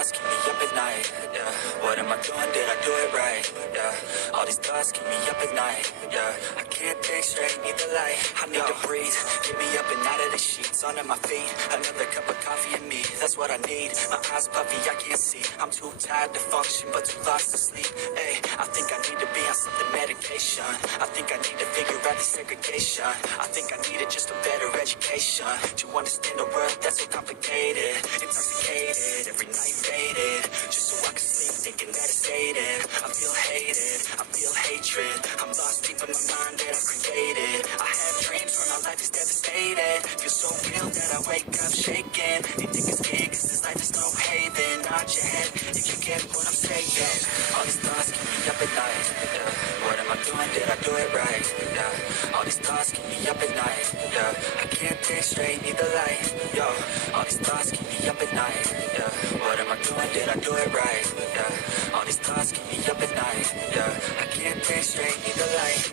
thoughts keep me up at night, yeah. What am I doing, did I do it right, yeah. All these thoughts keep me up at night, yeah. I can't think straight, need the light, I need to breathe. Get me up and out of the sheets, onto my feet. Another cup of coffee and me, that's what I need. My eyes puffy, I can't see. I'm too tired to function, but too lost to sleep. Hey, I think I need to be on something medication. I think I need to figure out the segregation. I think I needed just a better education to understand a world that's so complicated. Intoxicated, every night faded, just so I can sleep thinking that it's faded. I feel hated, I feel hatred. I'm lost deep in my mind that I created. I have dreams when my life is devastated. Feel so real that I wake up shaking. You think it's big cause this life is no haven. Nod your head if you get what I'm saying. All these thoughts keep me up at night, yeah. What am I doing, did I do it right, yeah. All these thoughts keep me up at night, yeah. I can't think straight, need the light, yo. All these thoughts keep me up at night, yeah. What am I doing, did I do it right, yeah. All these thoughts keep me up at night, yeah. I can't think straight, need the light.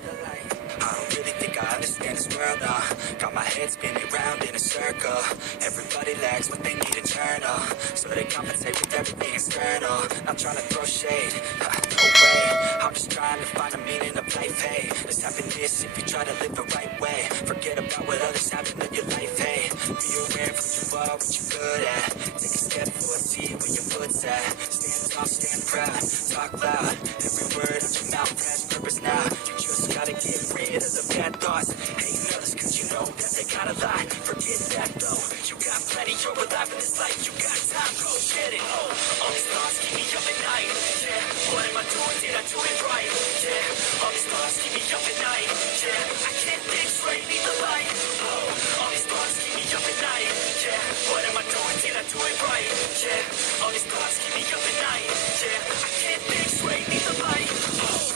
I don't really think I understand this world, nah. Got my head spinning round in a circle. Everybody lacks what they need internal, so they compensate with everything external. Not trying to throw shade, no way. I'm just trying to find a meaning of life, hey. There's happiness if you try to live the right way. Forget about what others have and live your life, hey. Be aware of who you are, what you're good at. Take a step forward, see where your foot's at. Stand tall, stand proud, talk loud. Every word of your mouth has purpose now. You just gotta get rid of the bad thoughts. Hate others cause you know that they got a lie. Forget that though, you got plenty, you're alive in this life. You got time, go get it, oh. All these thoughts keep me up at night, yeah. What am I doing, did I do it right, yeah. All these thoughts keep me up at night, yeah. I can't think straight, need the light, oh. All these thoughts keep me up at night, yeah. What am I doing, did I do it right, yeah. All these thoughts keep me up at night, yeah. I can't think straight, need the light, oh.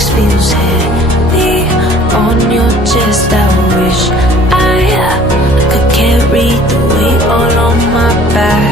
box feels heavy on your chest. I wish I could carry the weight all on my back.